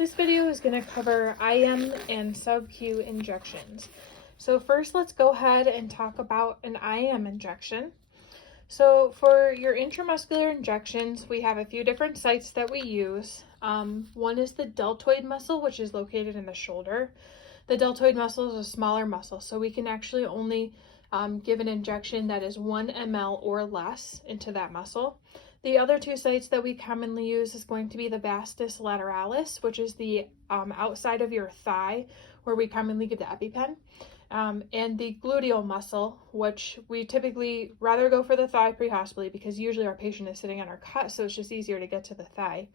This video is going to cover IM and sub-Q injections. So first, let's go ahead and talk about an IM injection. So for your intramuscular injections, we have a few different sites that we use. One is the deltoid muscle, which is located in the shoulder. The deltoid muscle is a smaller muscle, so we can actually only give an injection that is 1 ml or less into that muscle. The other two sites that we commonly use is going to be the Vastus Lateralis, which is the outside of your thigh, where we commonly give the EpiPen, and the gluteal muscle, which we typically rather go for the thigh pre-hospitally because usually our patient is sitting on our cot, so it's just easier to get to the thigh.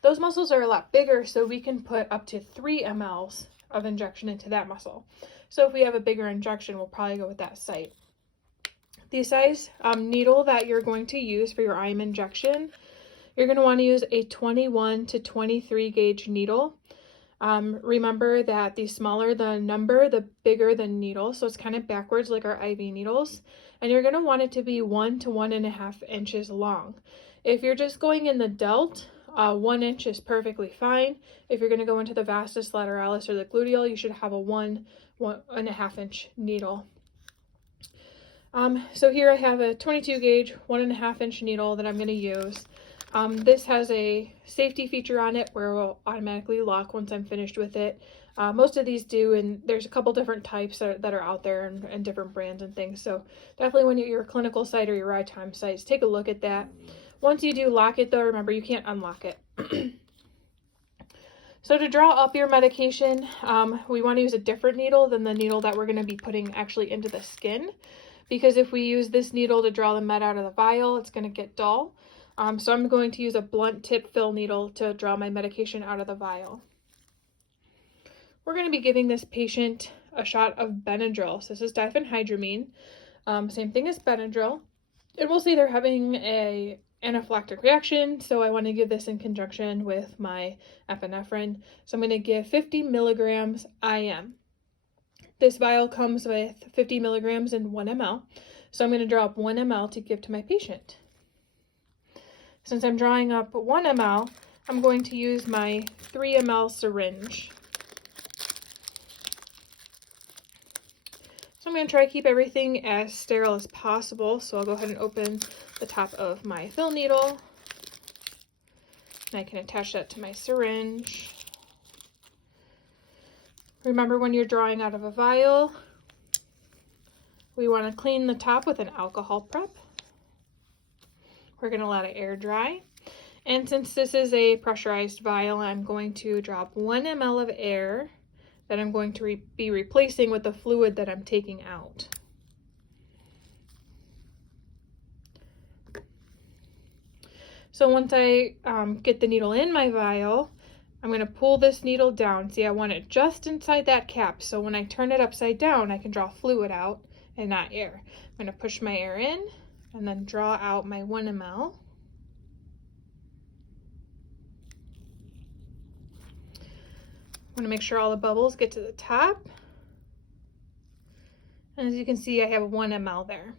Those muscles are a lot bigger, so we can put up to 3 mLs of injection into that muscle. So if we have a bigger injection, we'll probably go with that site. The size needle that you're going to use for your IM injection, you're going to want to use a 21 to 23 gauge needle. Remember that the smaller the number, the bigger the needle. So it's kind of backwards like our IV needles. And you're going to want it to be 1 to 1.5 inches long. If you're just going in the delt, 1 inch is perfectly fine. If you're going to go into the Vastus Lateralis or the gluteal, you should have a 1.5 inch needle. So here I have a 22 gauge, 1.5 inch needle that I'm going to use. This has a safety feature on it where it will automatically lock once I'm finished with it. Most of these do, and there's a couple different types that are out there and different brands and things. So definitely when you're at your clinical site or your ride time sites, take a look at that. Once you do lock it though, remember you can't unlock it. So to draw up your medication, we want to use a different needle than the needle that we're going to be putting actually into the skin. Because if we use this needle to draw the med out of the vial, it's going to get dull. So I'm going to use a blunt tip fill needle to draw my medication out of the vial. We're going to be giving this patient a shot of Benadryl. So this is diphenhydramine, same thing as Benadryl. It will say they're having an anaphylactic reaction, so I want to give this in conjunction with my epinephrine. So I'm going to give 50 milligrams IM. This vial comes with 50 milligrams and 1 ml. So I'm going to draw up 1 ml to give to my patient. Since I'm drawing up 1 ml, I'm going to use my 3 ml syringe. So I'm going to try to keep everything as sterile as possible. So I'll go ahead and open the top of my fill needle. And I can attach that to my syringe. Remember, when you're drawing out of a vial, we want to clean the top with an alcohol prep. We're going to let it air dry. And since this is a pressurized vial, I'm going to drop 1 ml of air that I'm going to be replacing with the fluid that I'm taking out. So once I get the needle in my vial, I'm going to pull this needle down. See, I want it just inside that cap, so when I turn it upside down, I can draw fluid out and not air. I'm going to push my air in and then draw out my 1 ml. I want to make sure all the bubbles get to the top. And as you can see, I have 1 ml there.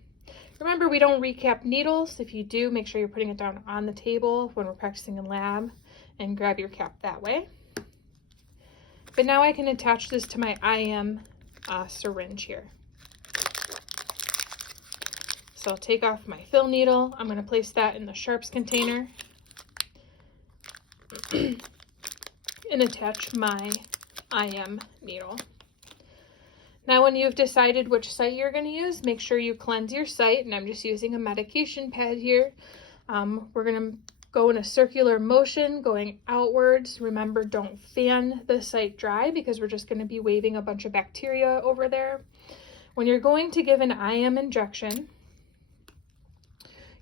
Remember, we don't recap needles. If you do, make sure you're putting it down on the table when we're practicing in lab, and grab your cap that way. But now I can attach this to my IM syringe here. So I'll take off my fill needle. I'm going to place that in the sharps container and attach my IM needle. Now when you've decided which site you're going to use, make sure you cleanse your site, and I'm just using a medication pad here. We're going to go in a circular motion going outwards. Remember, don't fan the site dry because we're just going to be waving a bunch of bacteria over there. When you're going to give an IM injection,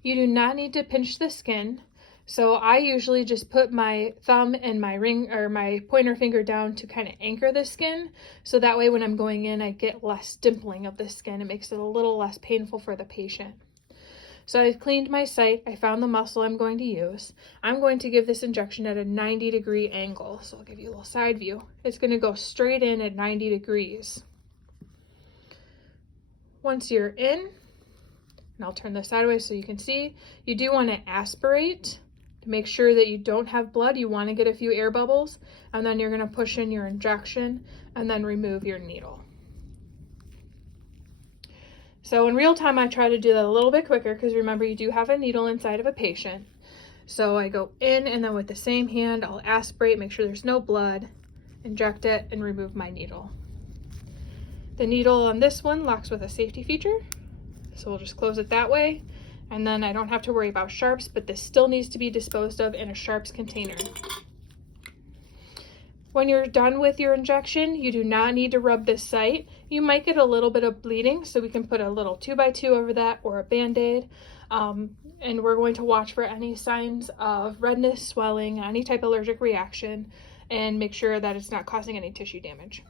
you do not need to pinch the skin. So I usually just put my thumb and my ring or my pointer finger down to kind of anchor the skin. So that way when I'm going in, I get less dimpling of the skin. It makes it a little less painful for the patient. So I've cleaned my site. I found the muscle I'm going to use. I'm going to give this injection at a 90-degree angle. So I'll give you a little side view. It's going to go straight in at 90 degrees. Once you're in, and I'll turn this sideways so you can see, you do want to aspirate To make sure that you don't have blood, you want to get a few air bubbles, and then you're going to push in your injection and then remove your needle. So in real time, I try to do that a little bit quicker because remember, you do have a needle inside of a patient. So I go in and then with the same hand, I'll aspirate, make sure there's no blood, inject it, and remove my needle. The needle on this one locks with a safety feature, so we'll just close it that way. And then I don't have to worry about sharps, but this still needs to be disposed of in a sharps container. When you're done with your injection, you do not need to rub this site. You might get a little bit of bleeding, so we can put a little 2x2 over that or a Band-Aid. And we're going to watch for any signs of redness, swelling, any type of allergic reaction, and make sure that it's not causing any tissue damage.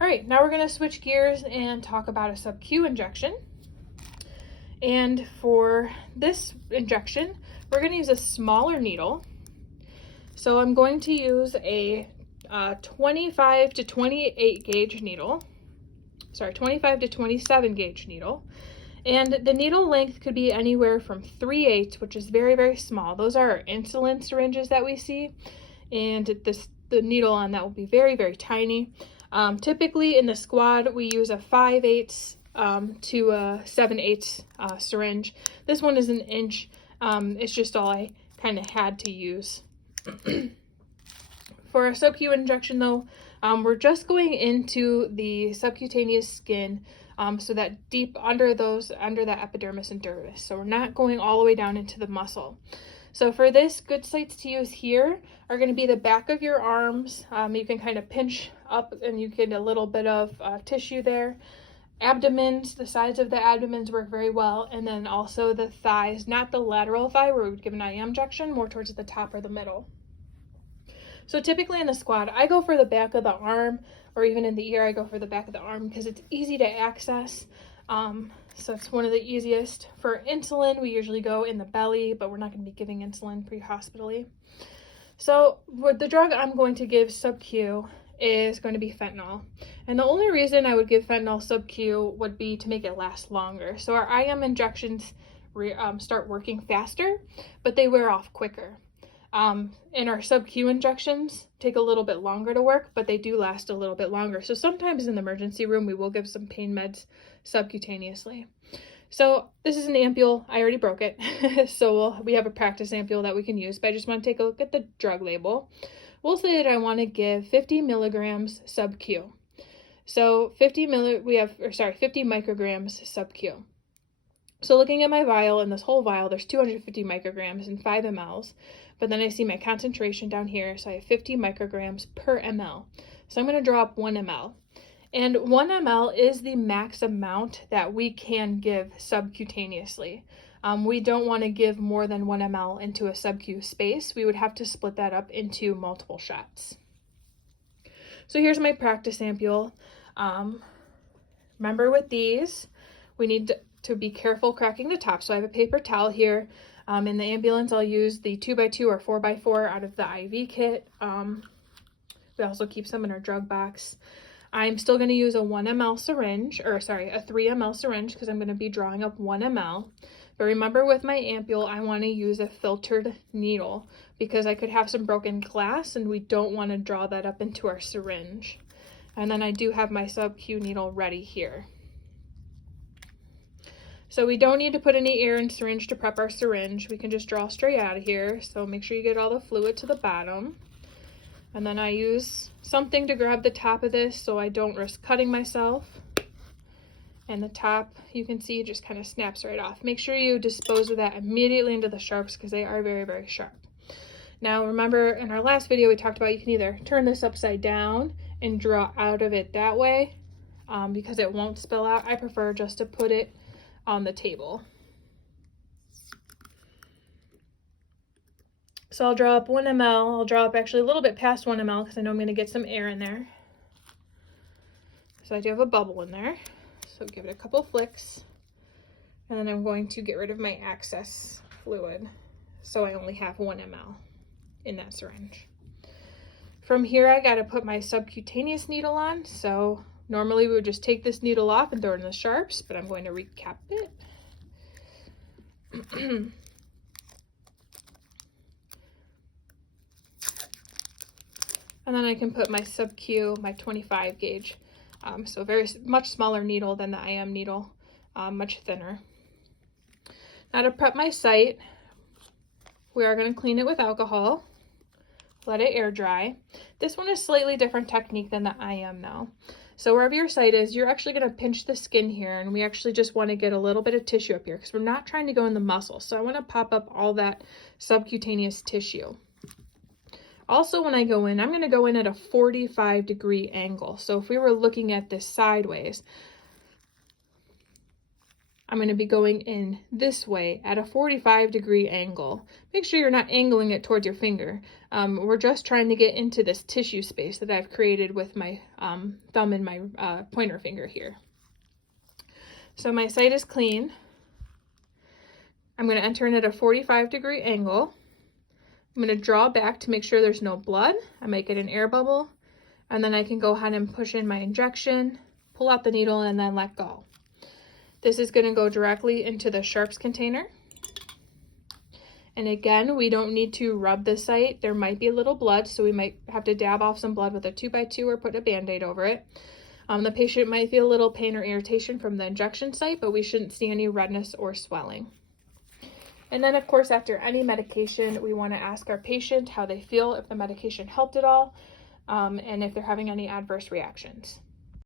All right, now we're going to switch gears and talk about a sub-Q injection. And for this injection, we're going to use a smaller needle. So I'm going to use a 25 to 28 gauge needle. Sorry, 25 to 27 gauge needle. And the needle length could be anywhere from 3/8, which is very, very small. Those are our insulin syringes that we see. And the needle on that will be very, very tiny. Typically in the squad, we use a 5/8 to a 7/8 syringe. This one is 1 inch. It's just all I kind of had to use. For a sub-Q injection though, we're just going into the subcutaneous skin, so that deep under that epidermis and dermis. So we're not going all the way down into the muscle. So for this, good sites to use here are going to be the back of your arms. You can kind of pinch up and you get a little bit of tissue there. Abdomens, the sides of the abdomens work very well, and then also the thighs, not the lateral thigh where we would give an IM injection, more towards the top or the middle. So typically in the squad, I go for the back of the arm, or even in the ear, I go for the back of the arm because it's easy to access. So it's one of the easiest. For insulin, we usually go in the belly, but we're not going to be giving insulin pre-hospitally. So with the drug I'm going to give sub-Q is going to be fentanyl. And the only reason I would give fentanyl sub-Q would be to make it last longer. So our IM injections start working faster, but they wear off quicker. And our sub-Q injections take a little bit longer to work, but they do last a little bit longer. So sometimes in the emergency room, we will give some pain meds subcutaneously. So this is an ampule. I already broke it. So we have a practice ampule that we can use, but I just want to take a look at the drug label. We'll say that I want to give 50 milligrams sub-Q. So 50 micrograms sub-Q. So looking at my vial, in this whole vial, there's 250 micrograms and 5 mLs. But then I see my concentration down here, so I have 50 micrograms per ml. So I'm going to drop 1 ml. And 1 ml is the max amount that we can give subcutaneously. We don't want to give more than 1 ml into a sub-Q space. We would have to split that up into multiple shots. So here's my practice ampule. Remember with these, we need to be careful cracking the top. So I have a paper towel here. In the ambulance, I'll use the 2x2 or 4x4 out of the IV kit. We also keep some in our drug box. I'm still going to use a 1 ml syringe, a 3 ml syringe, because I'm going to be drawing up 1 ml. But remember with my ampule, I want to use a filtered needle because I could have some broken glass and we don't want to draw that up into our syringe. And then I do have my sub-Q needle ready here. So we don't need to put any air in syringe to prep our syringe. We can just draw straight out of here. So make sure you get all the fluid to the bottom. And then I use something to grab the top of this so I don't risk cutting myself. And the top, you can see, just kind of snaps right off. Make sure you dispose of that immediately into the sharps because they are very, very sharp. Now remember in our last video we talked about you can either turn this upside down and draw out of it that way because it won't spill out. I prefer just to put it on the table. So I'll draw up 1 ml. I'll draw up actually a little bit past 1 ml because I know I'm going to get some air in there. So I do have a bubble in there. So give it a couple flicks. And then I'm going to get rid of my excess fluid. So I only have 1 ml in that syringe. From here, I got to put my subcutaneous needle on. So normally we would just take this needle off and throw it in the sharps, but I'm going to recap it. And then I can put my sub-Q, my 25 gauge. So very much smaller needle than the IM needle, much thinner. Now to prep my site, we are going to clean it with alcohol, let it air dry. This one is slightly different technique than the IM though. So wherever your site is, you're actually going to pinch the skin here, and we actually just want to get a little bit of tissue up here because we're not trying to go in the muscle. So I want to pop up all that subcutaneous tissue. Also, when I go in, I'm going to go in at a 45-degree angle. So if we were looking at this sideways, I'm going to be going in this way at a 45-degree angle. Make sure you're not angling it towards your finger. We're just trying to get into this tissue space that I've created with my thumb and my pointer finger here. So my site is clean. I'm going to enter in at a 45-degree angle. I'm going to draw back to make sure there's no blood. I might get an air bubble, and then I can go ahead and push in my injection, pull out the needle, and then let go. This is going to go directly into the sharps container. And again, we don't need to rub the site. There might be a little blood, so we might have to dab off some blood with a 2x2 or put a Band-Aid over it. The patient might feel a little pain or irritation from the injection site, but we shouldn't see any redness or swelling. And then, of course, after any medication, we want to ask our patient how they feel, if the medication helped at all, and if they're having any adverse reactions.